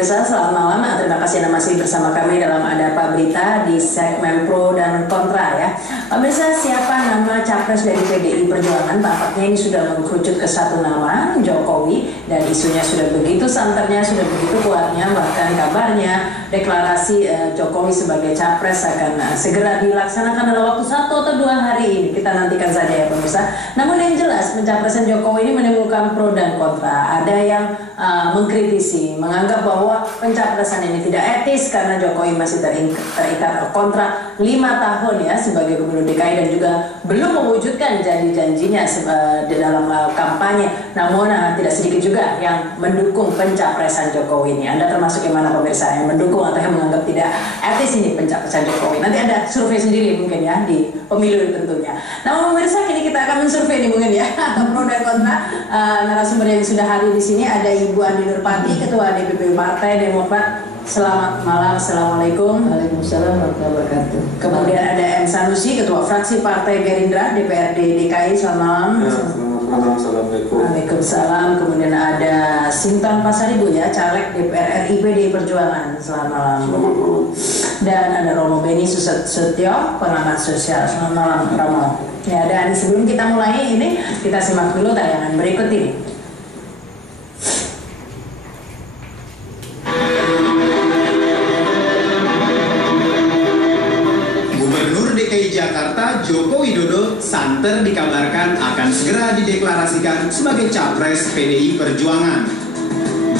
pemirsa, selamat malam. Terima kasih Anda masih bersama kami dalam Ada Apa Berita di segmen pro dan kontra ya. Pemirsa, siapa nama capres dari PDI Perjuangan? Tampaknya ini sudah mengkerucut ke satu nama, Jokowi, dan isunya sudah begitu santernya, sudah begitu kuatnya, bahkan kabarnya deklarasi Jokowi sebagai capres akan segera dilaksanakan dalam waktu 1 atau 2 hari ini. Kita nantikan saja ya pemirsa. Namun yang jelas pencapresan Jokowi ini menimbulkan pro dan kontra. Ada yang mengkritisi, menganggap bahwa pencapresan ini tidak etis karena Jokowi masih terikat kontrak 5 tahun ya sebagai gubernur DKI dan juga belum mewujudkan janji-janjinya di dalam kampanye. Namun tidak sedikit juga yang mendukung pencapresan Jokowi ini. Anda termasuk yang mana pemirsa, yang mendukung atau yang menganggap tidak etis ini pencapresan Jokowi? Nanti ada survei sendiri mungkin ya di pemilu tentunya. Namun pemirsa, kini kita akan mensurvei ini mungkin ya pro dan kontra. Narasumber yang sudah hadir di sini ada Ibu Andi Nurpati, Ketua DPP Partai Demokrat. Selamat malam, assalamualaikum. Waalaikumsalam warahmatullahi wabarakatuh. Kemudian ada M. Sanusi, Ketua Fraksi Partai Gerindra DPRD DKI. Selamat malam. Selamat malam, assalamualaikum. Waalaikumsalam. Kemudian ada Sinton Pasaribu ya, Caleg DPR RI PDI Perjuangan. Selamat malam. Selamat malam. Dan ada Romo Beni Susetio, pengamat sosial. Selamat malam, Romo. Ya, dan sebelum kita mulai ini, kita simak dulu tayangan berikut ini. Gubernur DKI Jakarta Joko Widodo santer dikabarkan akan segera dideklarasikan sebagai capres PDI Perjuangan.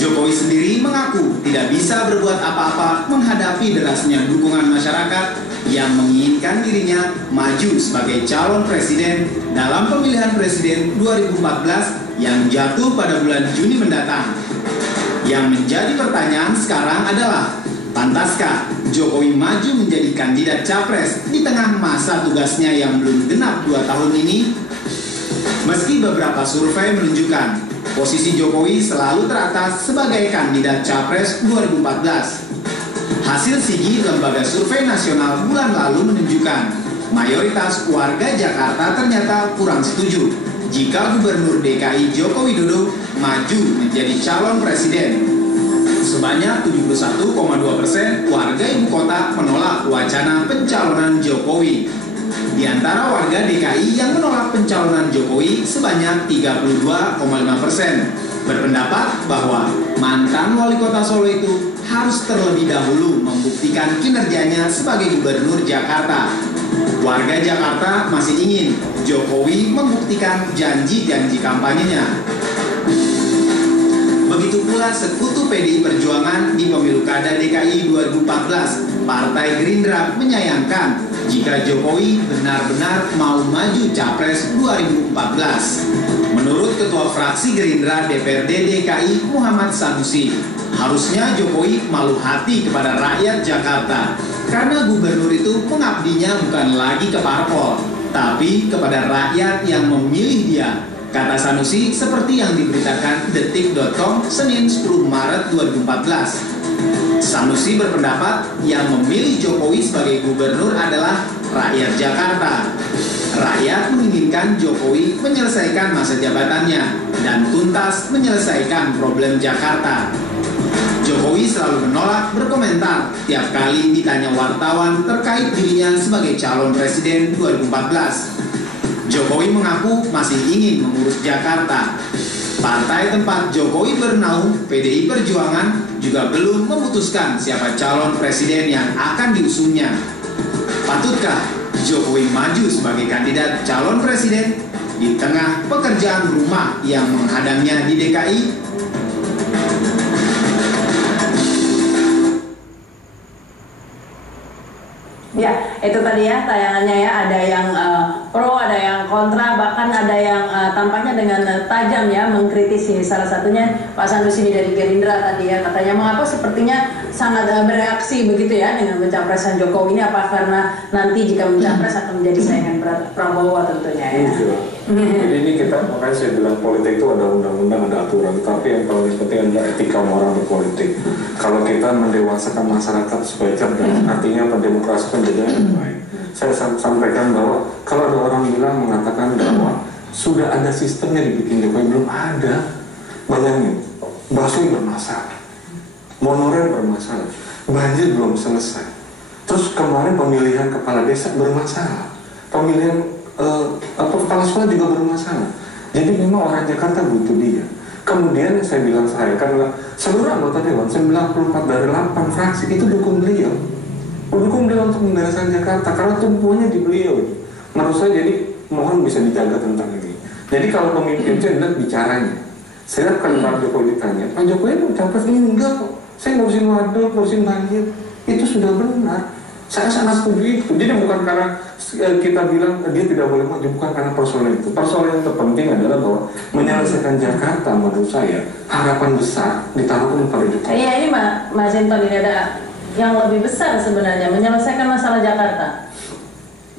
Jokowi sendiri mengaku tidak bisa berbuat apa-apa menghadapi derasnya dukungan masyarakat yang menginginkan dirinya maju sebagai calon presiden dalam pemilihan presiden 2014 yang jatuh pada bulan Juni mendatang. Yang menjadi pertanyaan sekarang adalah, pantaskah Jokowi maju menjadi kandidat capres di tengah masa tugasnya yang belum genap 2 tahun ini? Meski beberapa survei menunjukkan posisi Jokowi selalu teratas sebagai kandidat capres 2014. Hasil SIGI Lembaga Survei Nasional bulan lalu menunjukkan mayoritas warga Jakarta ternyata kurang setuju jika Gubernur DKI Joko Widodo maju menjadi calon presiden. Sebanyak 71,2% warga ibu kota menolak wacana pencalonan Jokowi. Di antara warga DKI yang menolak pencalonan Jokowi sebanyak 32,5% berpendapat bahwa mantan wali kota Solo itu harus terlebih dahulu membuktikan kinerjanya sebagai gubernur Jakarta. Warga Jakarta masih ingin Jokowi membuktikan janji-janji kampanyenya. Begitu pula sekutu PDI Perjuangan di pemilu kada DKI 2014. Partai Gerindra menyayangkan jika Jokowi benar-benar mau maju capres 2014. Menurut Ketua Fraksi Gerindra DPRD DKI Muhammad Sanusi, harusnya Jokowi malu hati kepada rakyat Jakarta karena gubernur itu mengabdinya bukan lagi ke parpol, tapi kepada rakyat yang memilih dia. Kata Sanusi seperti yang diberitakan Detik.com Senin 10 Maret 2014. Sanusi berpendapat yang memilih Jokowi sebagai gubernur adalah rakyat Jakarta. Rakyat menginginkan Jokowi menyelesaikan masa jabatannya dan tuntas menyelesaikan problem Jakarta. Jokowi selalu menolak berkomentar tiap kali ditanya wartawan terkait dirinya sebagai calon presiden 2014. Jokowi mengaku masih ingin mengurus Jakarta. Partai tempat Jokowi bernaung, PDI Perjuangan, juga belum memutuskan siapa calon presiden yang akan diusungnya. Patutkah Jokowi maju sebagai kandidat calon presiden di tengah pekerjaan rumah yang menghadangnya di DKI? Ya, itu tadi ya tayangannya ya, ada yang pro, ada yang kontra, bahkan ada yang tampaknya dengan tajam ya mengkritisi. Salah satunya Pak Sanusi dari Gerindra tadi ya, katanya mengapa sepertinya sangat bereaksi begitu ya dengan pencapresan Jokowi ini, apa karena nanti jika mencapres akan menjadi saingan Prabowo tentunya ya. Jadi ini kita, makanya saya bilang politik itu ada undang-undang, ada aturan, tapi yang paling penting adalah etika moral berpolitik. Kalau kita mendewasakan masyarakat supaya cerdas, artinya pendemokrasikan jadi yang baik. Saya sampaikan bahwa kalau ada orang bilang mengatakan bahwa sudah ada sistemnya dibikin Jokowi, belum ada. Bayangin, Basuki bermasalah. monorail bermasalah, banjir belum selesai. Terus kemarin pemilihan kepala desa bermasalah, pemilihan kepala sekolah juga bermasalah. Jadi memang orang Jakarta butuh dia. Kemudian saya bilang karena seluruh anggota Dewan 94 dari 8 fraksi itu dukung beliau untuk membereskan Jakarta karena tumpuannya di beliau. Menurut saya jadi mohon bisa dijaga tentang ini. Jadi kalau pemimpin itu lihat bicaranya. Saya lihat kalau Pak Jokowi ditanya, Pak Jokowi mau capres ini enggak kok. Saya ngurusin waduk, ngurusin banjir. Itu sudah benar. Saya sangat setuju itu. Jadi bukan karena kita bilang dia tidak boleh maju, bukan karena persoalan itu. Persoalan yang terpenting adalah bahwa menyelesaikan Jakarta menurut saya harapan besar ditaruhkan pada Jokowi. Iya ini Mas Hinton, ini ada yang lebih besar sebenarnya menyelesaikan masalah Jakarta.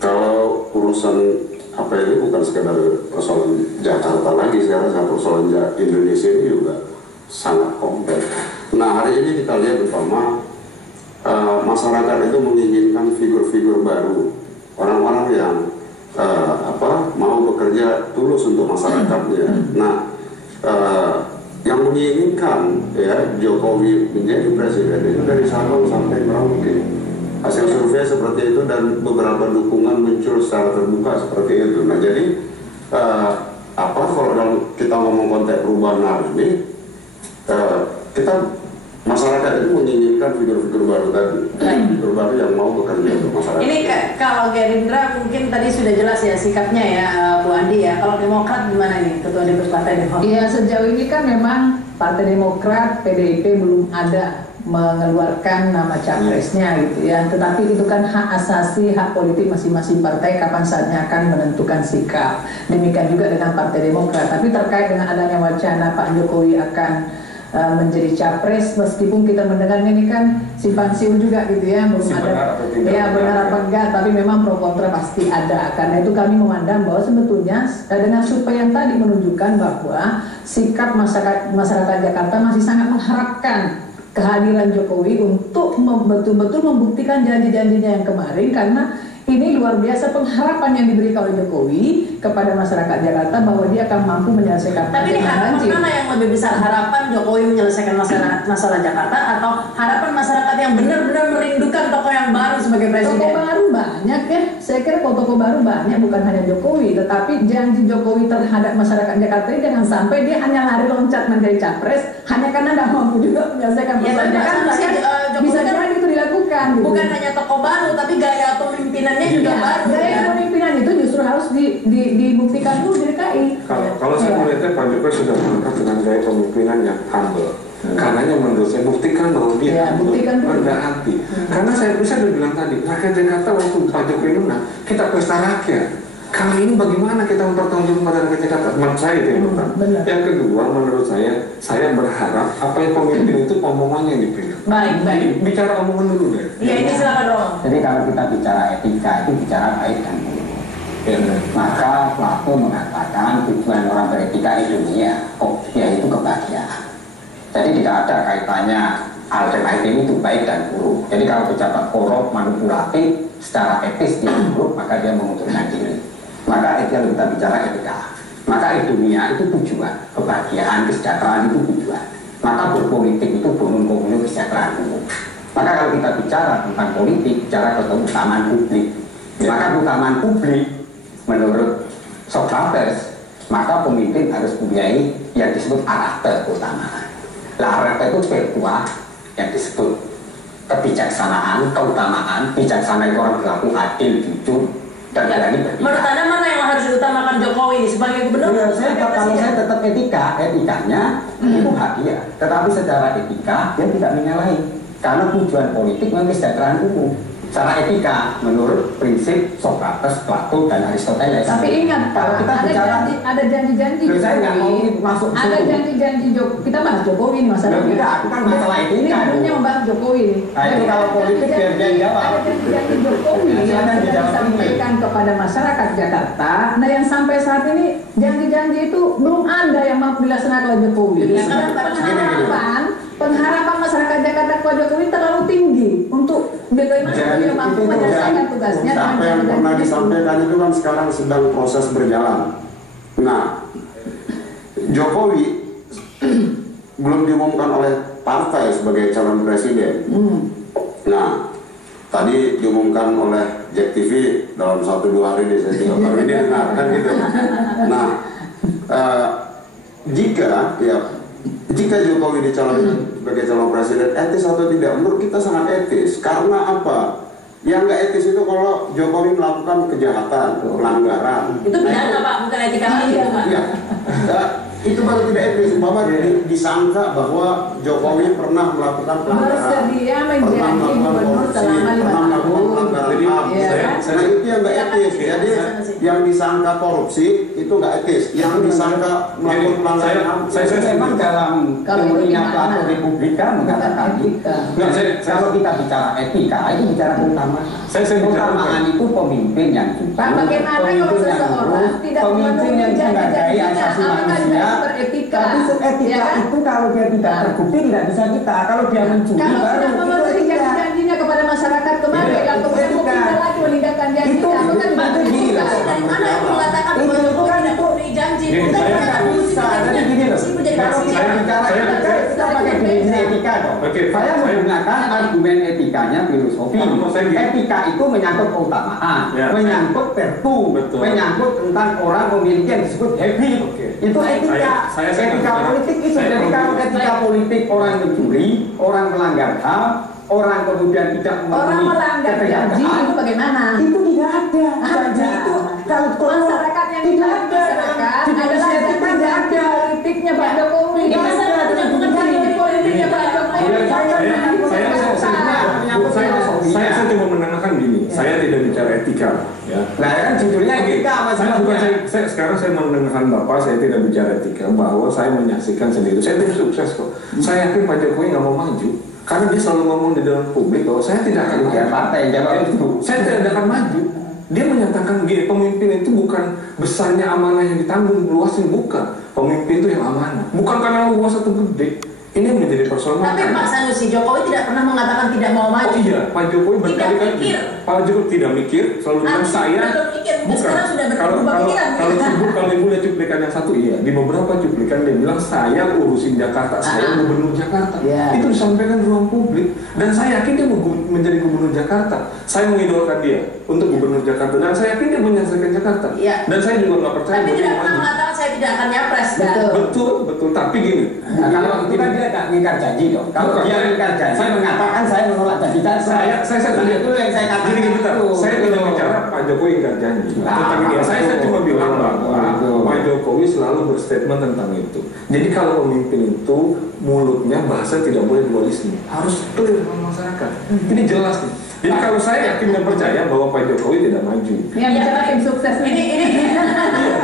Kalau urusan apa ini bukan sekedar persoalan Jakarta lagi, sekarang persoalan Indonesia ini juga sangat kompleks. Nah hari ini kita lihat bersama masyarakat itu menginginkan figur-figur baru, orang-orang yang mau bekerja tulus untuk masyarakatnya. Nah yang menginginkan ya Jokowi menjadi presiden itu dari Sabang sampai Merauke. Hasil survei seperti itu dan beberapa dukungan muncul secara terbuka seperti itu. Nah jadi kalau kita ngomong konteks perubahan hari ini, kita masyarakat itu menginginkan figur-figur baru tadi, figur baru yang mau bekerja untuk masyarakat. Ini kalau Gerindra mungkin tadi sudah jelas ya sikapnya ya Bu Andi ya. Kalau Demokrat gimana nih Ketua DPP Partai Demokrat? Ya sejauh ini kan memang Partai Demokrat, PDIP belum ada mengeluarkan nama capresnya gitu ya. Tetapi itu kan hak asasi, hak politik masing-masing partai kapan saatnya akan menentukan sikap. Demikian juga dengan Partai Demokrat. Tapi terkait dengan adanya wacana Pak Jokowi akan menjadi capres, meskipun kita mendengarnya ini kan simpang siur juga gitu ya, belum ada ya benar apa enggak, tapi memang pro kontra pasti ada. Karena itu kami memandang bahwa sebetulnya dengan survei yang tadi menunjukkan bahwa sikap masyarakat Jakarta masih sangat mengharapkan kehadiran Jokowi untuk betul-betul membuktikan janji-janjinya yang kemarin, karena ini luar biasa pengharapan yang diberikan oleh Jokowi kepada masyarakat Jakarta bahwa dia akan mampu menyelesaikan. Tapi ini harapan mana yang lebih besar? Harapan Jokowi menyelesaikan masalah Jakarta atau harapan masyarakat yang benar-benar merindukan tokoh yang baru sebagai presiden? Tokoh baru banyak ya. Saya kira tokoh baru banyak, bukan hanya Jokowi, tetapi janji Jokowi terhadap masyarakat Jakarta ini jangan sampai dia hanya lari loncat menjadi capres hanya karena tidak mampu juga menyelesaikan masalah Jakarta. Bisa jadi itu dilakukan. Gitu. Bukan hanya tokoh baru, tapi gaya pemimpinannya juga baru. Gaya kepemimpinan itu justru harus dibuktikan dulu di DKI. Kalau saya melihatnya Pak Jokowi sudah berangkat dengan gaya pemimpinan yang humble. Karenanya menurut saya buktikan bahwa dia rendah hati. Karena saya udah bilang tadi, rakyat Jakarta waktu Pak Jokowi menang, kita pesta rakyat. Kali ini bagaimana kita mempertanggungjawabkan pada rakyat Jakarta? Menurut saya itu yang pertama. Yang kedua, menurut saya berharap apa yang pemimpin itu omongannya yang dipilih. Baik. Bicara omongan dulu deh. Iya ini silakan dong. Jadi kalau kita bicara etika itu bicara baik dan buruk. Maka Plato mengatakan tujuan orang beretika di dunia yaitu kebahagiaan. Jadi tidak ada kaitannya alternatif itu baik dan buruk. Jadi kalau pejabat korup, manipulatif, secara etis dia buruk, maka dia menguntungkan diri. Maka itu yang kita bicara etika. Maka di dunia itu tujuan, kebahagiaan, kesejahteraan itu tujuan. Maka berpolitik itu bonum kesejahteraan umum. Maka kalau kita bicara tentang politik, bicara tentang keutamaan publik. Maka keutamaan publik menurut Socrates, maka pemimpin harus mempunyai yang disebut karakter keutamaan. Karakter itu virtua yang disebut kebijaksanaan, keutamaan. Bijaksana itu orang berlaku adil, jujur, dan berani berpihak. Menurut Anda mana yang harus diutamakan Jokowi sebagai gubernur? Kalau saya tetap etikanya itu hak dia. Tetapi secara etika dia tidak menyalahi. Karena tujuan politik memang kesejahteraan umum. Secara etika menurut prinsip Socrates, Plato, dan Aristoteles. Tapi ingat kalau kita ada janji-janji saya nggak mau masuk ada janji-janji Kita bahas Jokowi ini masalah. Tidak, bukan masalah etika. Ini sebelumnya membahas Jokowi. Nah itu kalau politik biar dia jawab. Ada janji-janji Jokowi yang sudah disampaikan kepada masyarakat Jakarta. Nah yang sampai saat ini janji-janji itu belum ada yang mampu dilaksanakan oleh Jokowi. Pengharapan masyarakat Jakarta kepada Jokowi terlalu tinggi untuk bagaimana dia mampu menyelesaikan tugasnya. Apa yang pernah disampaikan itu kan sekarang sedang proses berjalan. Nah, Jokowi belum diumumkan oleh partai sebagai calon presiden. Nah, tadi diumumkan oleh Jack TV dalam 1-2 hari ini, saya juga baru ini dengar kan gitu. Nah, jika Jokowi dicalonkan sebagai calon presiden, etis atau tidak? Menurut kita sangat etis. Karena apa? Yang nggak etis itu kalau Jokowi melakukan kejahatan, pelanggaran. Itu pidana Pak, bukan etika lagi itu Pak. Ya, itu baru tidak etis. Umpama disangka bahwa Jokowi pernah melakukan pelanggaran, bersedia menjadi gubernur selama 5 tahun. Jadi, nah itu yang nggak etis. Jadi yang disangka korupsi itu nggak etis. Yang disangka melakukan pelanggaran, Saya memang dalam teorinya Plato Republika mengatakan kalau kita bicara etika itu bicara keutamaan. Keutamaan itu pemimpin yang jujur, Pak, bagaimana kalau seseorang tidak pemimpin yang menghargai asasi manusia. beretika? Tapi etika itu kalau dia tidak terbukti tidak bisa kita. Kalau dia mencuri Kalau baru sudah memenuhi janji-janjinya kepada masyarakat kemarin, kalau kemudian tidak lagi meninggalkan janji, itu kan gila. Dari mana yang mengatakan bahwa Jokowi tidak memenuhi janji? Saya nggak bisa. Jadi gini loh. Kalau kita bicara etika, kita pakai definisi etika dong. Saya menggunakan argumen etikanya filosofi. Etika itu menyangkut keutamaan, menyangkut virtu, menyangkut tentang orang memiliki yang disebut habit. Itu etika. Etika politik itu. Jadi kalau etika politik orang mencuri, orang melanggar HAM, orang kemudian tidak orang melanggar janji itu bagaimana? Itu tidak ada. Janji itu kalau Masyarakat yang tidak ada. adalah janji politiknya Pak Jokowi. Masyarakat punya Janji politiknya Pak Jokowi. Saya cuma menanyakan gini, saya tidak bicara etika, ya. Nah kan judulnya etika, Sekarang saya mendengarkan Bapak, saya tidak bicara etika, bahwa saya menyaksikan sendiri. Saya tim sukses kok. Saya yakin Pak Jokowi nggak mau maju, karena dia selalu ngomong di dalam publik bahwa saya tidak akan maju. Partai jawab itu. Saya tidak akan maju. Dia menyatakan gini, pemimpin itu bukan besarnya amanah yang ditanggung, luasnya bukan. Pemimpin itu yang amanah, bukan karena luas atau gede. Ini menjadi persoalan. Tapi Pak Sanusi, Jokowi tidak pernah mengatakan tidak mau maju. Oh iya, Pak Jokowi berkali-kali. Pak Jokowi tidak mikir, selalu bilang saya. Bukan. Kalau ibu lihat cuplikan yang satu, iya. Di beberapa cuplikan dia bilang saya urusin Jakarta, saya gubernur Jakarta. Itu disampaikan di ruang publik. Dan saya yakin dia menjadi gubernur Jakarta. Saya mengidolakan dia untuk gubernur Jakarta. Dan saya yakin dia menyelesaikan Jakarta. Dan saya juga nggak percaya. Tapi tidak pernah mengatakan saya tidak akan nyapres. Betul. Tapi gini. Kalau itu kan dia tidak mengingkar janji dong. Kalau dia mengingkar janji, saya mengatakan saya menolak janji. Saya itu yang saya katakan. Saya tidak bicara Pak Jokowi ingkar janji. Saya cuma bilang bahwa Pak Jokowi selalu berstatement tentang itu. Jadi kalau pemimpin itu mulutnya bahasa tidak boleh dualisme, harus clear sama masyarakat. Ini jelas nih. Jadi kalau saya yakin dan percaya bahwa Pak Jokowi tidak maju. Yang bicara tim sukses Ini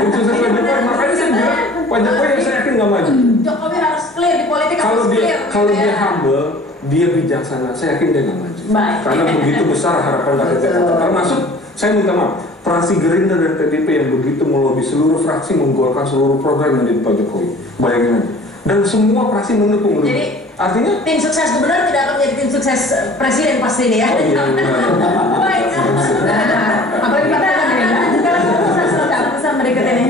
Tim sukses Pak Jokowi, makanya saya bilang Pak Jokowi saya yakin nggak maju. Jokowi harus clear di politik. Kalau dia humble, dia bijaksana, saya yakin dia nggak maju. Karena begitu besar harapan rakyat Jakarta. Termasuk saya minta maaf, fraksi Gerindra dan PDIP yang begitu melobi seluruh fraksi menggolkan seluruh program yang dari Pak Jokowi. Bayangin aja. Dan semua fraksi mendukung. Jadi artinya tim sukses gubernur tidak akan menjadi tim sukses presiden pasti ini ya. Baik. apalagi Kita akan lanjutkan pesan berikut ini.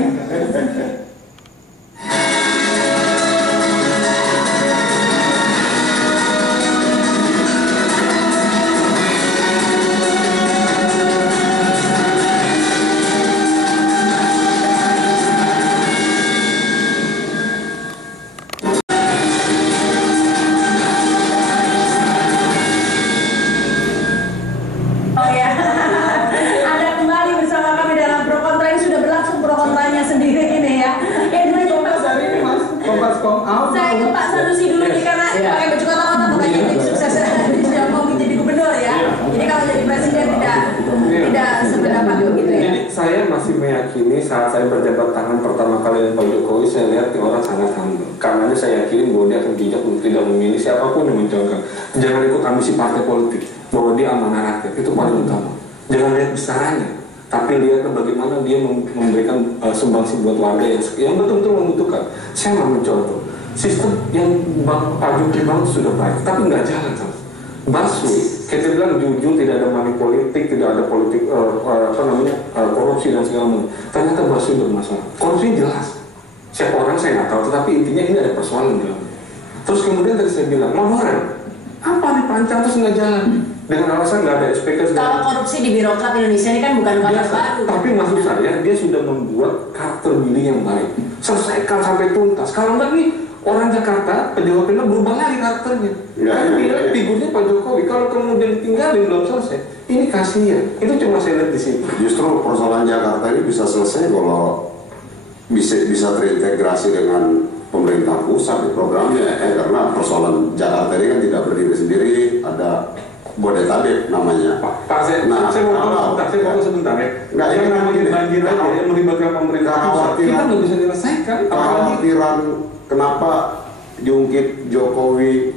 Saya ke Pak Sanusi dulu nih karena pakai baju kotak-kotak katanya tim sukses dia mau menjadi gubernur ya. Jadi kalau jadi presiden tidak sependapat begitu ya. Jadi saya masih meyakini saat saya berjabat tangan pertama kali dengan Pak Jokowi, saya lihat orang sangat humble. Karena saya yakin bahwa dia akan bijak untuk tidak memilih siapapun yang mencalonkan. Jangan ikut ambisi partai politik, bahwa dia amanah rakyat, itu paling utama. Jangan lihat besarannya, tapi lihat bagaimana dia memberikan sumbangsi buat warga yang betul-betul membutuhkan. Saya mau mencontoh sistem yang Pak Jokowi bangun sudah baik, tapi nggak jalan kan. Baswi, kita bilang jujur, tidak ada money politik, tidak ada politik korupsi dan segala macam. Ternyata Baswi bermasalah. Korupsi jelas. Siapa orang saya nggak tahu, tetapi intinya ini ada persoalan dalamnya. Terus kemudian tadi saya bilang, monorer, apa dipancang terus nggak jalan? Dengan alasan nggak ada SPK. Kalau korupsi di birokrat Indonesia ini kan bukan kabar baru. Tapi maksud saya, dia sudah membuat karakter Billy yang baik. Selesaikan sampai tuntas. Kalau nggak nih, orang Jakarta, pejabatnya berubah lagi karakternya. Kan dia figurnya Pak Jokowi, kalau kemudian ditinggalin belum selesai, ini kasihan. Itu cuma saya lihat di sini. Justru persoalan Jakarta ini bisa selesai kalau bisa terintegrasi dengan pemerintah pusat di programnya, karena persoalan Jakarta ini kan tidak berdiri sendiri, ada Bodetabek namanya. Pak, saya mau sebentar ya. Yang namanya banjir aja yang melibatkan pemerintah pusat, kita nggak bisa menyelesaikan. Kekhawatiran kenapa diungkit Jokowi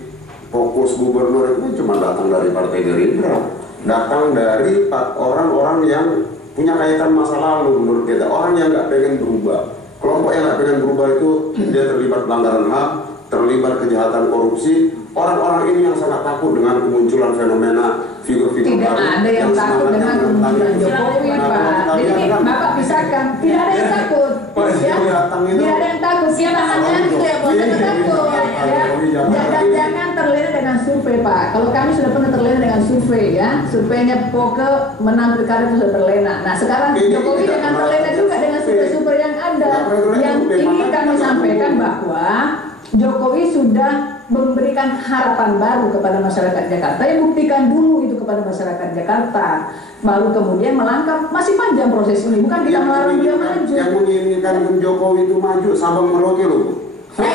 fokus gubernur itu cuma datang dari Partai Gerindra, datang dari orang-orang yang punya kaitan masa lalu menurut kita, orang yang nggak pengen berubah. Kelompok yang nggak pengen berubah itu dia terlibat pelanggaran HAM, terlibat kejahatan korupsi. Orang-orang ini yang sangat takut dengan kemunculan fenomena figur-figur Tidak baru ada yang takut dengan kemunculan Jokowi, Pak. Jadi Bapak pisahkan. Tidak ada yang takut. Ya? Tidak ada yang takut. Siapa hanya tidak boleh takut. Jangan terlena dengan survei, Pak. Kalau kami sudah pernah terlena dengan survei, ya. Surveinya Poke menang pilkada itu sudah terlena. Nah sekarang Jokowi jangan terlena juga dengan survei-survei yang ada. Yang ingin kami sampaikan bahwa Jokowi sudah memberikan harapan baru kepada masyarakat Jakarta, yang buktikan dulu itu kepada masyarakat Jakarta, baru kemudian melangkah. Masih panjang proses ini, bukan kita melarang dia maju. Yang menginginkan Jokowi itu maju Sabang Merauke loh. Nah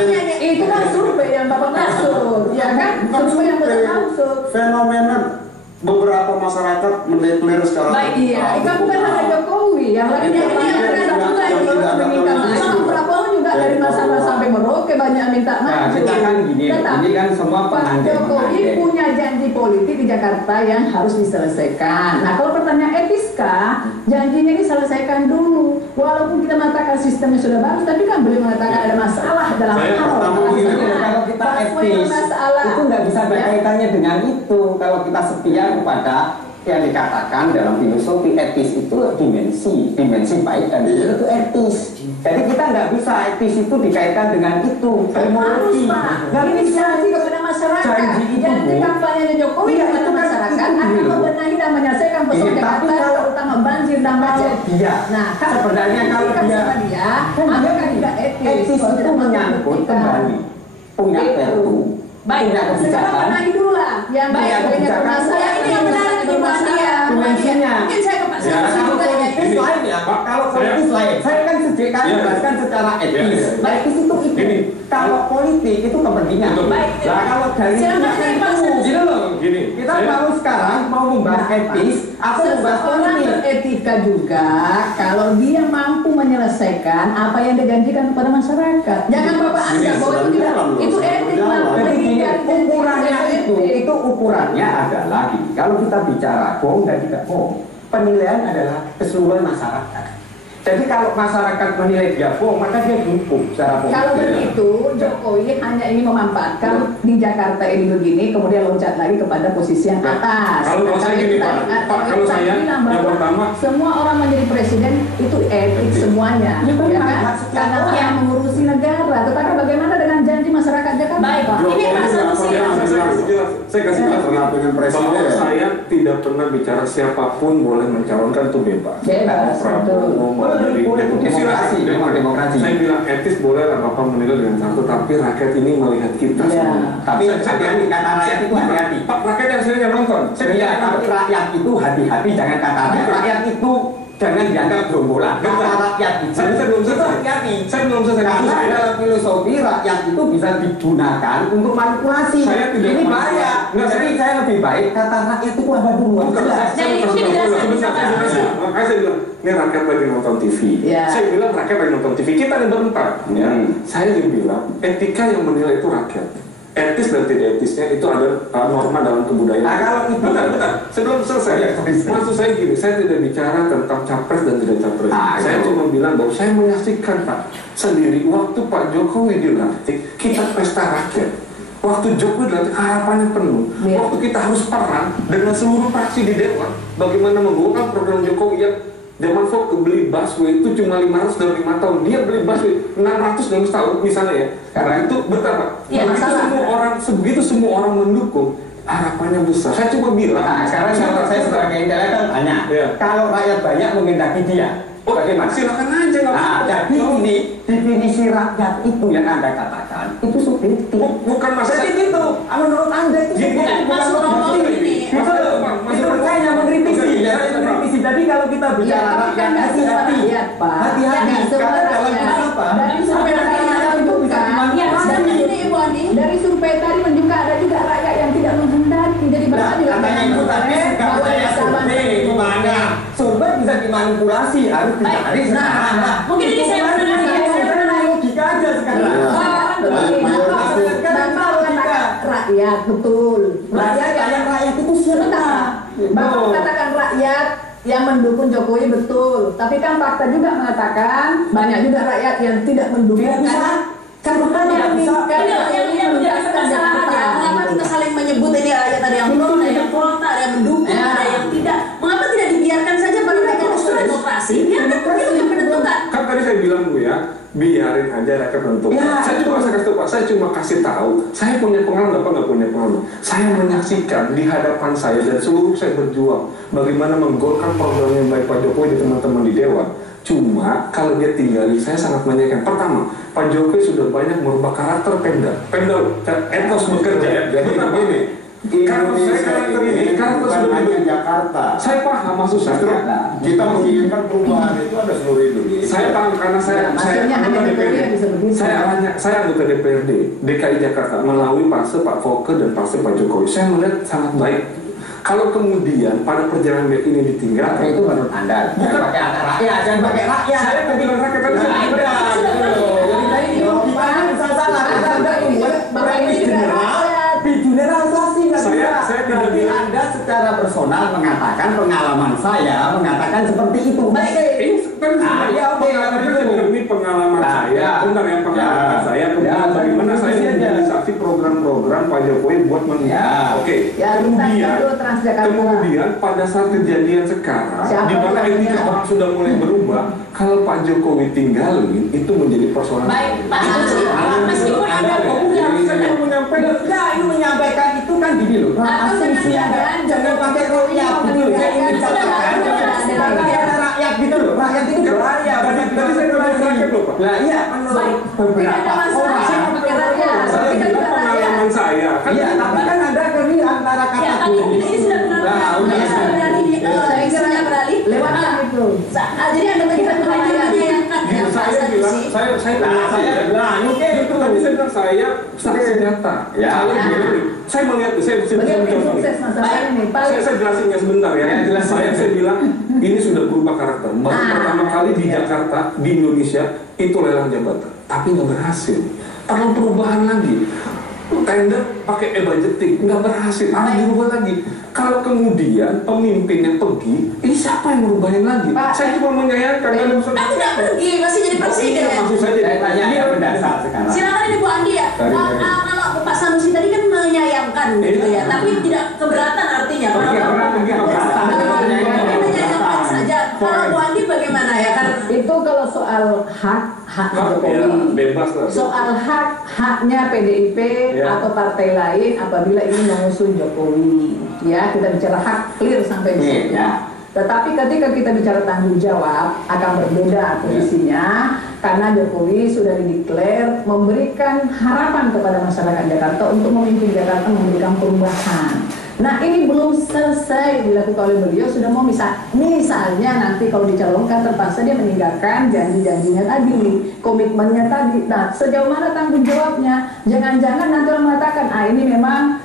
ini Itu kan survei yang Bapak maksud, ya kan? Survei yang Bapak maksud. Fenomena beberapa masyarakat mendeklar secara baik, Iya, itu bukan hanya Jokowi, yang lain yang menginginkan maju. Prabowo juga dari masa-masa sampai Merauke banyak minta maju. Nah, kita kan gini, ini kan semua Pak Jokowi punya janji politik di Jakarta yang harus diselesaikan. Nah, kalau pertanyaan etiskah, janjinya diselesaikan dulu. Walaupun kita mengatakan sistemnya sudah bagus, tapi kan boleh mengatakan ada masalah dalam hal. Kalau kita etis, itu nggak bisa berkaitannya dengan itu. Kalau kita setia kepada yang dikatakan dalam filosofi etis itu dimensi baik dan buruk itu etis. Jadi kita nggak bisa etis itu dikaitkan dengan itu. Harus, Pak. Ini janji kepada masyarakat. Janji kampanye Jokowi kepada masyarakat akan membenahi dan menyelesaikan persoalan Jakarta, terutama banjir dan macet. Nah, sebenarnya kalau dia apakah tidak etis itu menyangkut kembali punya perpu. baik. Sekarang benahi dulu lah. Yang Baik, kebijakan saya ini yang menarik di dia. Dimensinya. Mungkin saya ke Pak Ya, kalau politis lain ya, Pak. Kalau politis lain, saya kan sediakan jelaskan secara etis. Etis itu. Kalau politik itu kepentingan. Baik. Nah, kalau dari Gini loh, kita mau sekarang mau membahas etis atau membahas Seseorang politik. beretika juga kalau dia mampu menyelesaikan apa yang dijanjikan kepada masyarakat. Jangan Bapak anggap bahwa itu tidak, itu etik. Jadi gini, ukurannya itu ukurannya adalah gini. Kalau kita bicara bohong dan tidak bohong, penilaian adalah keseluruhan masyarakat. Jadi kalau masyarakat menilai dia bohong, maka dia dihukum secara politik. Kalau begitu, Jokowi hanya ingin memanfaatkan di Jakarta ini begini, kemudian loncat lagi kepada posisi yang atas. Kalau saya gini, Pak, kalau saya yang pertama, semua orang menjadi presiden itu etik semuanya, ya kan? Karena yang mengurusi negara. Tetapi bagaimana dengan janji masyarakat Jakarta? Baik, Pak? ini Pak Sanusi. saya kasih tahu bahwa saya tidak pernah bicara siapapun boleh mencalonkan itu bebas. Bebas, Prabowo mau dari demokrasi, memang demokrasi. Saya bilang etis boleh lah Bapak menilai dengan satu, tapi rakyat ini melihat kita semua. Tapi hati-hati, kata rakyat itu hati-hati. Pak, rakyat yang sering nonton. Saya tapi rakyat itu hati-hati, jangan kata rakyat itu jangan dianggap gerombolan. Kata rakyat itu belum selesai. hati-hati. Saya belum selesai. Karena dalam filosofi rakyat itu bisa digunakan untuk manipulasi. Saya tidak Ini bahaya. Jadi saya lebih baik kata rakyat itu ada dulu. Jelas. Jadi mungkin dijelaskan Makanya saya bilang, ini rakyat lagi nonton TV. Ya. Saya bilang rakyat lagi nonton TV. Kita ada berempat. Ya. Saya bilang etika yang menilai itu rakyat. Etis dan tidak etisnya itu ada norma dalam kebudayaan. Nah, kalau itu bentar. Sebelum selesai. Maksud saya gini, saya tidak bicara tentang capres dan tidak capres. Saya cuma bilang bahwa saya menyaksikan Pak sendiri waktu Pak Jokowi dilantik, kita pesta rakyat. Waktu Jokowi dilantik harapannya penuh. Waktu kita harus perang dengan seluruh fraksi di Dewan, bagaimana membawakan program Jokowi yang Zaman Fokke beli busway itu cuma 500 dalam 5 tahun. Dia beli busway 600 dalam setahun misalnya ya. Karena itu betapa. Iya, Begitu semua orang mendukung, harapannya besar. Saya cuma bilang. Nah, sekarang kalau saya sebagai intelektual tanya, kalau rakyat banyak mengendaki dia, bagaimana? Silakan aja nggak apa-apa. Jadi ini definisi rakyat itu yang Anda katakan itu subjektif. Bukan masalah itu. Menurut Anda itu subjektif, bukan objektif. Menurut saya yang mengkritisi, Jadi kalau kita bicara rakyat, hati-hati, hati-hati. Karena dalam apa? Dari survei tadi menunjukkan, dari survei tadi menunjukkan ada juga rakyat yang tidak menghendaki. Jadi bahkan katanya itu tadi kalau saya survei gimana? Survei bisa dimanipulasi, harus dicari sekarang. Mungkin ini saya logika aja sekarang. Rakyat, betul. Rakyat itu siapa? Bapak katakan rakyat yang mendukung Jokowi betul, tapi kan fakta juga mengatakan banyak juga rakyat yang tidak mendukung. yang mengapa kita saling menyebut ini rakyat, ada yang pro, ada yang kontra, ada yang mendukung, ada yang tidak. Mengapa tidak dibiarkan saja pada mekanisme demokrasi? Biarkan pemilu yang menentukan. Kan tadi saya bilang Bu ya, biarin aja rakyat menentukan. Saya cuma kasih tahu. Saya punya pengalaman, Bapak nggak punya pengalaman. Saya menyaksikan di hadapan saya dan seluruh saya berjuang bagaimana menggolkan program yang baik Pak Jokowi di teman-teman di Dewan. Cuma kalau dia tinggalin, saya sangat menyayangkan. Pertama, Pak Jokowi sudah banyak merubah karakter Pemda, etos bekerja. Jadi begini, Indonesia ini bukan hanya Jakarta. Saya paham maksud saya. Kita menginginkan perubahan itu ada seluruh Indonesia. Saya paham karena saya anggota DPRD DKI Jakarta melalui fase Pak Fokke dan fase Pak Jokowi. Saya melihat sangat baik. Kalau kemudian pada perjalanan ini ditinggalkan, itu menurut Anda bukan pakai anak rakyat, jangan pakai rakyat. Saya bilang rakyat tadi saya Tapi Anda secara personal mengatakan pengalaman saya mengatakan seperti itu. Ini pengalaman saya, bukan yang pengalaman saya. Kemudian bagaimana saya memobilisasi program-program Pak Jokowi buat kemudian pada saat kejadian sekarang, di mana etika orang sudah mulai berubah, kalau Pak Jokowi tinggalin itu menjadi persoalan. Baik, Pak Haji, meskipun Anda ini menyampaikan itu kan gini loh. Asumsi Anda jangan pakai rakyat gitu loh. Saya ingin katakan rakyat gitu loh. Rakyat itu rakyat. Tadi saya bilang rakyat loh Pak. Nah iya, menurut beberapa orang pengalaman saya. Iya, tapi kan Anda kali antara kata ini sudah beralih lewat itu. Jadi Anda tadi menyayangkan ya Pak Sanusi. Saya bilang saya saksi nyata. Saya melihat, saya jelasin sebentar ya. Saya bilang ini sudah berubah karakter. Baru pertama kali di Jakarta, di Indonesia itu lelang jabatan, tapi nggak berhasil. Perlu perubahan lagi. Tender pakai e-budgeting nggak berhasil, harus dirubah lagi. Kalau kemudian pemimpinnya pergi, ini siapa yang merubahin lagi? Saya cuma menyayangkan. Tidak pergi, masih jadi presiden. Maksud saya tanya yang mendasar sekarang. Silakan ini Bu Andi ya. Kalau Pak Sanusi tadi kan menyayangkan gitu ya, tapi tidak keberatan artinya. Menyayangkan saja. Kalau Bu Andi bagaimana ya? Karena itu kalau soal hak Jokowi, bebas lah. soal haknya PDIP atau partai lain apabila ingin mengusung Jokowi, ya kita bicara hak clear sampai di situ. Tetapi ketika kita bicara tanggung jawab akan berbeda posisinya, karena Jokowi sudah dideklar memberikan harapan kepada masyarakat Jakarta untuk memimpin Jakarta memberikan perubahan. Nah ini belum selesai dilakukan oleh beliau, sudah mau misalnya nanti kalau dicalonkan terpaksa dia meninggalkan janji-janjinya tadi, komitmennya tadi. Nah sejauh mana tanggung jawabnya? Jangan-jangan nanti orang mengatakan, ini memang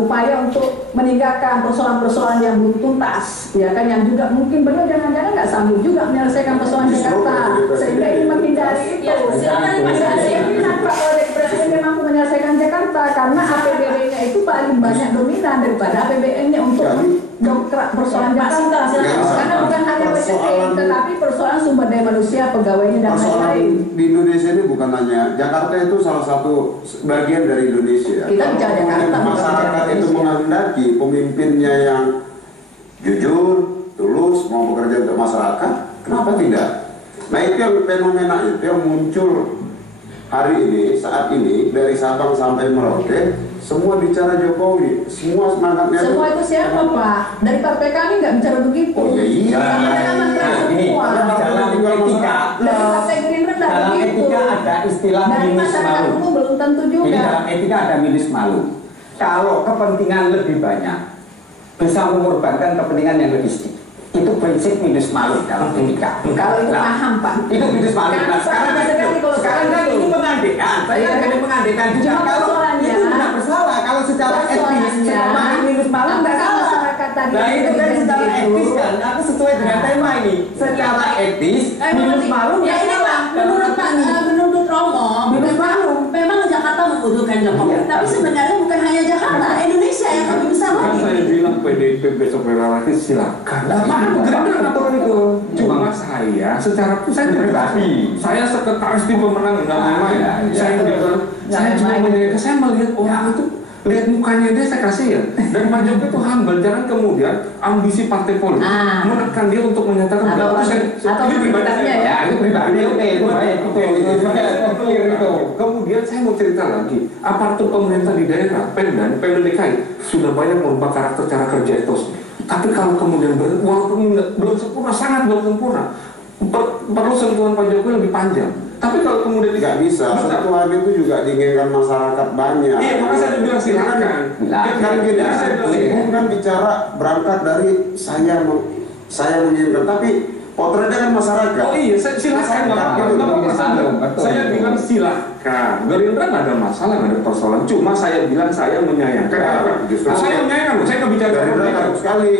upaya untuk meninggalkan persoalan-persoalan yang belum tuntas, ya kan, yang juga mungkin beliau jangan-jangan nggak sanggup juga menyelesaikan persoalan Jakarta, sehingga ingin menghindari itu. Presiden mampu menyelesaikan Jakarta karena APBD-nya itu paling banyak dominan daripada APBN-nya untuk dongkrak persoalan Jakarta. Karena bukan hanya budgeting, tetapi persoalan sumber daya manusia, pegawainya dan lain-lain. Di Indonesia ini bukan hanya Jakarta, itu salah satu bagian dari Indonesia. Kita bicara Jakarta, masyarakat itu menghendaki pemimpinnya yang jujur, tulus, semua bekerja untuk masyarakat, kenapa tidak? Nah itu yang fenomena itu yang muncul hari ini, saat ini, dari Sabang sampai Merauke, semua bicara Jokowi, semua semangatnya. Semua itu siapa Pak? Dari partai kami nggak bicara begitu. Oh iya. Ini dalam etika, Dari partai Gerindra nggak dalam begitu. etika ada istilah Dari minus masyarakat malu. umum belum tentu Ini juga. dalam etika ada minus malu. Kalau kepentingan lebih banyak bisa mengorbankan kepentingan yang lebih sedikit, itu prinsip minus malu dalam etika. Kalau itu Nah, paham Pak. itu minus malu. Kan Nah, sekarang kan sekali kalau sekarang kan itu. ini pengandekan. Saya Iya. kan pengandekan juga. Cuma Kalau persoalannya, itu tidak bersalah. Kalau secara etis, persoalannya, secara minus malu tidak apakah salah. masyarakat tadi Nah itu kan yang secara itu? etis kan. Aku sesuai dengan tema ini. Secara etis, minus malu Ya ini Pak, menurut Pak, menurut Romo, Minus malu. memang Jakarta membutuhkan Jokowi, Iya. tapi sebenarnya bukan hanya Jakarta, Indonesia yang lebih besar Kan lagi. saya bilang PDIP besok relatif silakan. Apa Gerindra ngatur itu? Cuma saya secara saya Pribadi. saya sekretaris tim pemenang undang Ah, main. iya, iya. Saya bilang, saya Yang cuma main. menyangka, saya melihat orang itu lihat mukanya dia saya kasih ya. Dan Pak Jokowi itu humble, jangan kemudian ambisi partai politik menekan dia untuk menyatakan Atau bahwa atau ini pribadi prioritasnya saya. ya. Itu pribadi, oke, itu baik, itu. Kemudian saya mau cerita lagi, aparatur pemerintah di daerah, Pemda DKI sudah banyak merubah karakter cara kerja etos. Tapi kalau kemudian walaupun belum sempurna, sangat belum sempurna, perlu sentuhan Pak Jokowi lebih panjang. Tapi kalau kemudian Tidak bisa, sentuhan itu juga diinginkan masyarakat banyak. Iya, makanya saya bilang silakan. Kan gini, saya kan bicara berangkat dari saya menginginkan, tapi potretnya kan masyarakat. Oh iya, silakan. Saya bilang silakan. Gerindra nggak ada masalah, nggak ada persoalan. Cuma saya bilang saya menyayangkan. Justru Saya menyayangkan, saya nggak bicara Gerindra takut sekali.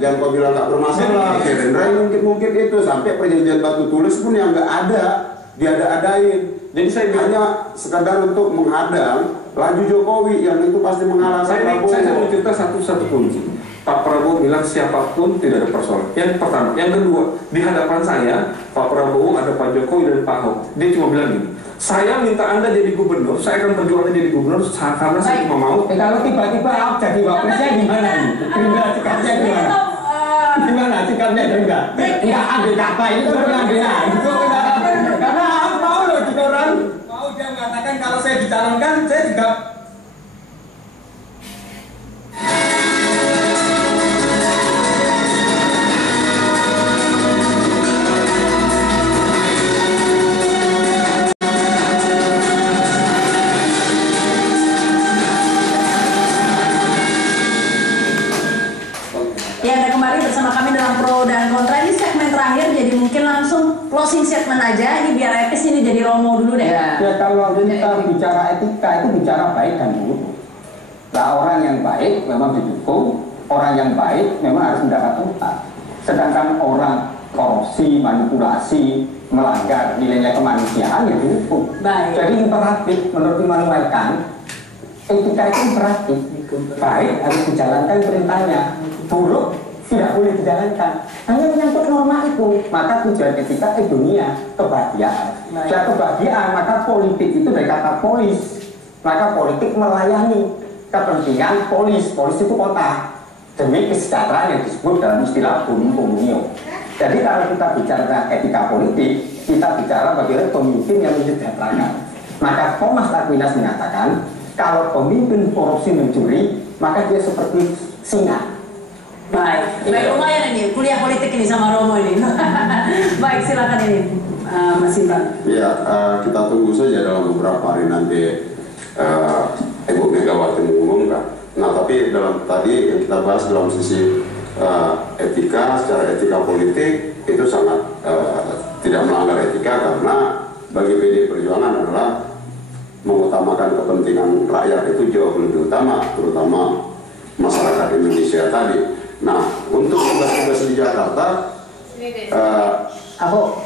Jangan kau bilang nggak bermasalah. Gerindra mungkin itu sampai perjanjian batu tulis pun yang nggak ada diada-adain. Jadi saya bilang, Hanya sekadar untuk menghadang laju Jokowi yang itu pasti mengalahkan saya mau Prabowo. cerita satu kunci. Pak Prabowo bilang siapapun tidak ada persoalan. Yang pertama, yang kedua, di hadapan saya Pak Prabowo ada Pak Jokowi dan Pak Ahok. Dia cuma bilang gini, saya minta Anda jadi gubernur, saya akan perjuangkan jadi gubernur karena saya cuma mau. Kalau tiba-tiba Ahok jadi wapresnya gimana nih? Gerindra sikapnya gimana? Gimana sikapnya Gerindra? Enggak ambil kata itu pengambilan. Karena Ahok mau loh jadi orang. Mau dia mengatakan kalau saya dicalonkan, saya juga. Ya, Anda kembali bersama kami dalam Pro dan Kontra. Ini segmen terakhir, jadi mungkin langsung closing statement aja. Ini biar etis, ini jadi Romo dulu deh. Ya. Ya kalau kita bicara etika itu bicara baik dan buruk. Nah orang yang baik memang didukung, orang yang baik memang harus mendapat tempat. Sedangkan orang korupsi, manipulasi, melanggar nilai-nilai kemanusiaan ya dihukum. Baik. Jadi imperatif menurut Immanuel Kant, etika itu imperatif. Baik harus dijalankan perintahnya, buruk tidak boleh dijalankan. Hanya menyangkut norma itu, maka tujuan etika dunia kebahagiaan. Dan kebahagiaan, maka politik itu dari kata polis, maka politik melayani kepentingan polis. Polis itu kota demi kesejahteraan yang disebut dalam istilah komunio. Jadi kalau kita bicara etika politik, kita bicara bagaimana pemimpin yang mensejahterakan. Maka Thomas Aquinas mengatakan, kalau pemimpin korupsi mencuri, maka dia seperti singa. Baik, lumayan ini kuliah politik ini sama Romo ini. Baik, silakan ini Mas Indra. Ya, kita tunggu saja dalam beberapa hari nanti Ibu Megawati mengumumkan. Nah, tapi dalam tadi yang kita bahas dalam sisi etika, secara etika politik itu sangat tidak melanggar etika karena bagi PDI Perjuangan adalah mengutamakan kepentingan rakyat itu jauh lebih utama, terutama masyarakat Indonesia tadi. Nah, untuk tugas-tugas di Jakarta,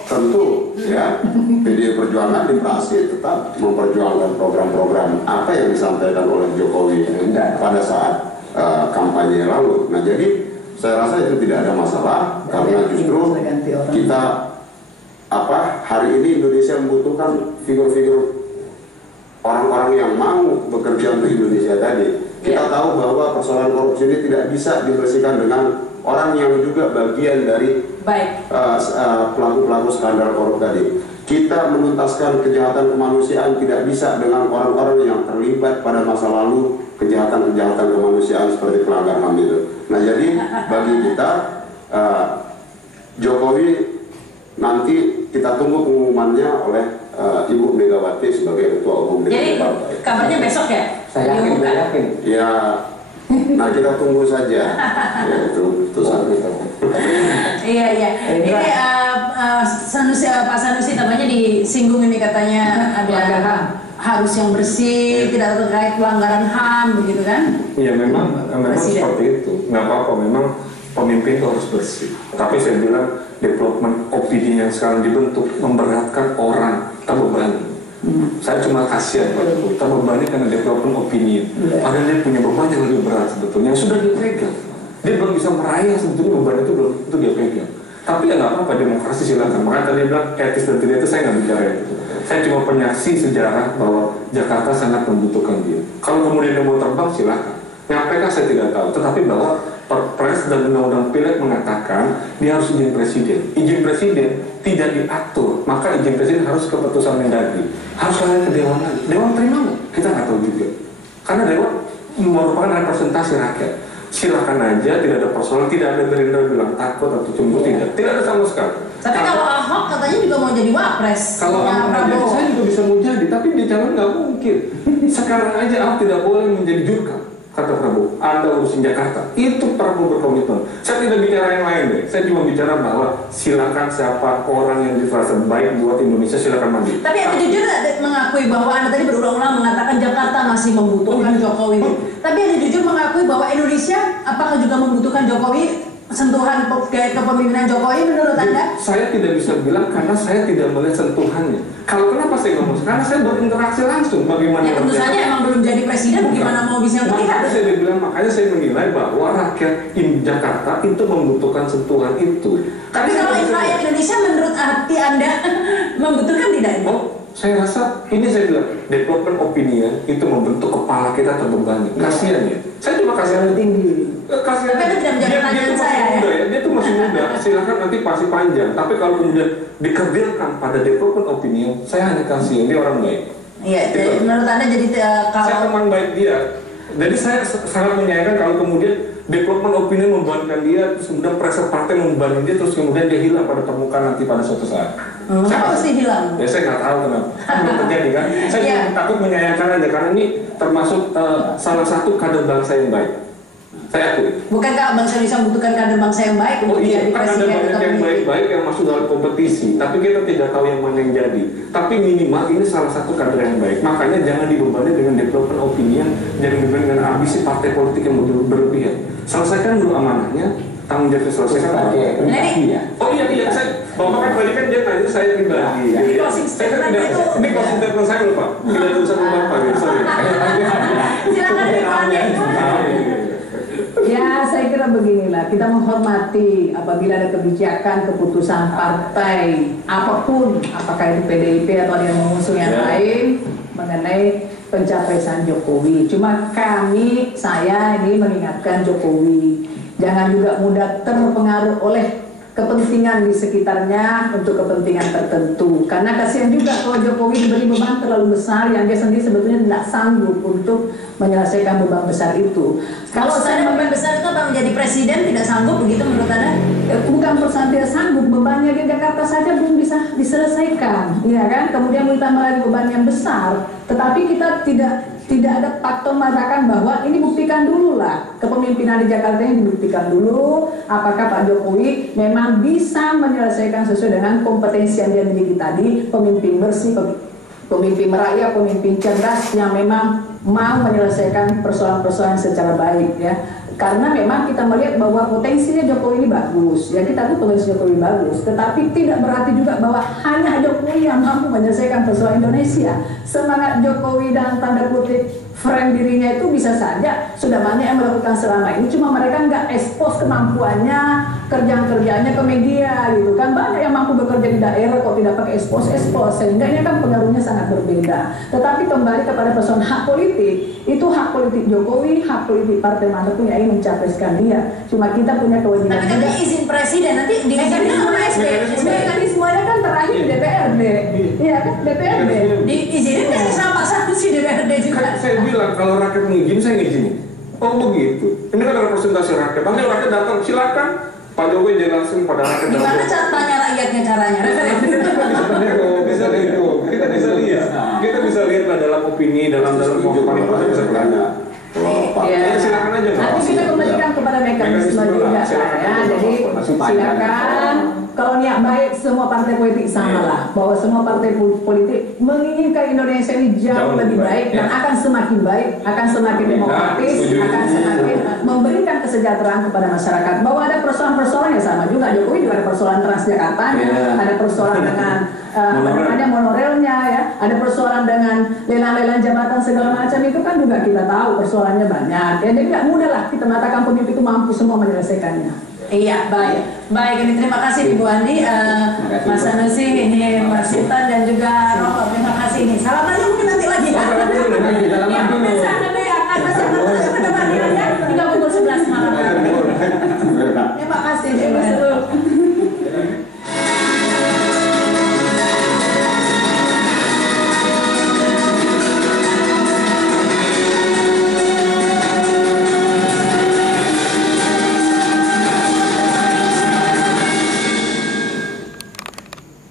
tentu ya PDI Perjuangan di Bekasi tetap memperjuangkan program-program apa yang disampaikan oleh Jokowi pada saat kampanye lalu. Nah, jadi saya rasa itu tidak ada masalah karena justru kita hari ini Indonesia membutuhkan figur-figur orang-orang yang mau bekerja untuk Indonesia tadi. Kita tahu bahwa persoalan korupsi ini tidak bisa dibersihkan dengan orang yang juga bagian dari pelaku-pelaku skandal korup tadi. Kita menuntaskan kejahatan kemanusiaan tidak bisa dengan orang-orang yang terlibat pada masa lalu kejahatan-kejahatan kemanusiaan seperti pelanggar HAM itu. Nah jadi bagi kita Jokowi nanti kita tunggu pengumumannya oleh Ibu Megawati sebagai Ketua Umum DPP. Jadi kabarnya besok ya? Saya yakin. Ya, nah kita tunggu saja. Ya, itu saat itu. Iya. Ini Pak Sanusi namanya disinggung ini katanya ada harus yang bersih, tidak terkait pelanggaran HAM begitu kan? Iya memang seperti itu. Nggak apa-apa, memang pemimpin itu harus bersih. Tapi saya bilang development opini yang sekarang dibentuk memberatkan orang, terbebani. Saya cuma kasihan pada itu, terbebani karena development opini. Padahal dia punya beban yang lebih berat sebetulnya, yang sudah dia pegang. Dia belum bisa meraih sebetulnya beban itu belum itu dia pegang. Tapi ya nggak apa-apa, demokrasi silakan. Makanya tadi bilang etis dan tidak itu saya nggak bicara itu. Saya cuma penyaksi sejarah bahwa Jakarta sangat membutuhkan dia. Kalau kemudian dia mau terbang silakan. Nyampaikan saya tidak tahu, tetapi bahwa Perpres dan Undang-Undang Pileg mengatakan dia harus izin presiden. Izin presiden tidak diatur, maka izin presiden harus keputusan Mendagri. Harus lari ke Dewan lagi. Dewan terima nggak? Kita nggak tahu juga. Karena Dewan merupakan representasi rakyat. Silakan aja, tidak ada persoalan, tidak ada Gerindra bilang takut atau cemburu, tidak ada sama sekali. Tapi kalau Ahok katanya juga mau jadi wapres. Kalau Ahok mau jadi, saya juga bisa mau jadi, tapi di calon nggak mungkin. Sekarang aja Ahok tidak boleh menjadi jurkam. Kata Prabowo, Anda urusin Jakarta. Itu Prabowo berkomitmen. Saya tidak bicara yang lain deh. Saya cuma bicara bahwa silakan siapa orang yang dirasa baik buat Indonesia silakan maju. Tapi Anda jujur mengakui bahwa Anda tadi berulang-ulang mengatakan Jakarta masih membutuhkan Jokowi. Tapi Anda jujur mengakui bahwa Indonesia apakah juga membutuhkan Jokowi? Sentuhan kepemimpinan Jokowi menurut Anda? Saya tidak bisa bilang karena saya tidak melihat sentuhannya. Kalau kenapa saya ngomong? Karena saya berinteraksi langsung bagaimana. Ya tentu saja emang belum jadi presiden, gimana mau bisa melihat? Makanya saya menilai bahwa rakyat Jakarta itu membutuhkan sentuhan itu. Tapi kalau rakyat Indonesia menurut hati Anda membutuhkan tidak? Saya rasa ini saya bilang development opinion itu membentuk kepala kita terbebani. Kasihan ya. Saya cuma kasihan tinggi. Kasihan. Tapi Anda tidak menjawab pertanyaan saya ya. Dia tuh masih muda. Silakan nanti pasti panjang. Tapi kalau kemudian dikerdilkan pada development opinion, saya hanya kasihan dia orang baik. Iya. Jadi menurut Anda jadi kalau saya teman baik dia. Jadi saya sangat menyayangkan kalau kemudian development opinion membebankan dia, terus kemudian pressure partai membebankan dia, terus kemudian dia hilang pada permukaan nanti pada suatu saat. Kenapa mesti hilang? Ya saya nggak tahu kenapa. Belum terjadi kan? Saya cuma takut menyayangkan aja karena ini termasuk salah satu kader bangsa yang baik. Saya akui. Bukankah bangsa Indonesia membutuhkan kader bangsa yang baik? Oh iya, kan ada banyak yang baik-baik yang masuk dalam kompetisi, tapi kita tidak tahu yang mana yang jadi. Tapi minimal ini salah satu kader yang baik. Makanya jangan dibebani dengan development opinion, jangan dibebani dengan ambisi partai politik yang berlebihan. Selesaikan dulu amanahnya, tanggung jawab selesaikan. Oh iya, Bapak kan tadi kan dia nanya saya pribadi. Ini closing statement itu. Ini closing statement saya lupa. Tidak ada urusan Bapak, sorry. Silakan Ya, saya kira beginilah, kita menghormati apabila ada kebijakan, keputusan partai apapun, apakah itu PDIP atau ada yang mengusung yang lain mengenai pencapresan Jokowi. Cuma saya ini mengingatkan Jokowi, jangan juga mudah terpengaruh oleh kepentingan di sekitarnya untuk kepentingan tertentu. Karena kasihan juga kalau Jokowi diberi beban terlalu besar yang dia sendiri sebetulnya tidak sanggup untuk menyelesaikan beban besar itu. Kalau saya beban besar itu apa menjadi presiden tidak sanggup begitu menurut Anda? Bukan persoalan tidak sanggup, bebannya di Jakarta saja belum bisa diselesaikan, ya kan? Kemudian ditambah lagi beban yang besar, tetapi kita tidak ada faktor mengatakan bahwa ini buktikan dulu lah kepemimpinan di Jakarta ini dibuktikan dulu apakah Pak Jokowi memang bisa menyelesaikan sesuai dengan kompetensi yang dia miliki tadi, pemimpin bersih, pemimpin merakyat, pemimpin cerdas yang memang mau menyelesaikan persoalan-persoalan secara baik ya. Karena memang kita melihat bahwa potensinya Jokowi ini bagus, ya kita tahu potensi Jokowi bagus, tetapi tidak berarti juga bahwa hanya Jokowi yang mampu menyelesaikan persoalan Indonesia. Semangat Jokowi dan tanda kutip friend dirinya itu bisa saja sudah banyak yang melakukan selama ini, cuma mereka nggak expose kemampuannya, kerjaan-kerjaannya ke media gitu kan, banyak yang mampu mampu bekerja di daerah kok tidak pakai expose, sehingga ini kan pengaruhnya sangat berbeda. Tetapi kembali kepada persoalan hak politik, itu hak politik Jokowi, hak politik partai mana punya ingin mencapreskan dia. Cuma kita punya kewajiban. Tapi katanya izin presiden nanti mekanismenya kan terakhir di DPRD, iya kan DPRD. Diizinin nggak sama si DPRD juga? Saya bilang kalau rakyat mengizin saya ngizinin. Oh begitu. Ini kan representasi rakyat. Nanti rakyat datang silakan. Pak Jokowi jelasin pada rakyat. Gimana tanya rakyatnya caranya? Bisa lihat. Kita bisa lihat lah dalam opini, dalam komunikasi bisa berada. Ya, silakan aja. nanti kita kembalikan kepada mekanisme juga ya. Jadi silakan. Kalau niat baik semua partai politik sama lah, bahwa semua partai politik menginginkan Indonesia ini jauh lebih baik dan akan semakin baik, akan semakin demokratis, akan semakin memberikan kesejahteraan kepada masyarakat. Bahwa ada persoalan-persoalan yang sama juga. Jokowi juga ada persoalan Transjakarta, ada persoalan dengan ada monorelnya ya, ada persoalan dengan lelang-lelang jabatan segala macam, itu kan juga kita tahu persoalannya banyak. Ya, jadi nggak mudah lah kita mengatakan pemimpin itu mampu semua menyelesaikannya. Iya, baik. Ini terima kasih Ibu Andi, Mas Sanusi, ini Mas Sultan dan juga Roko. Terima kasih ini. Salam aja mungkin nanti lagi.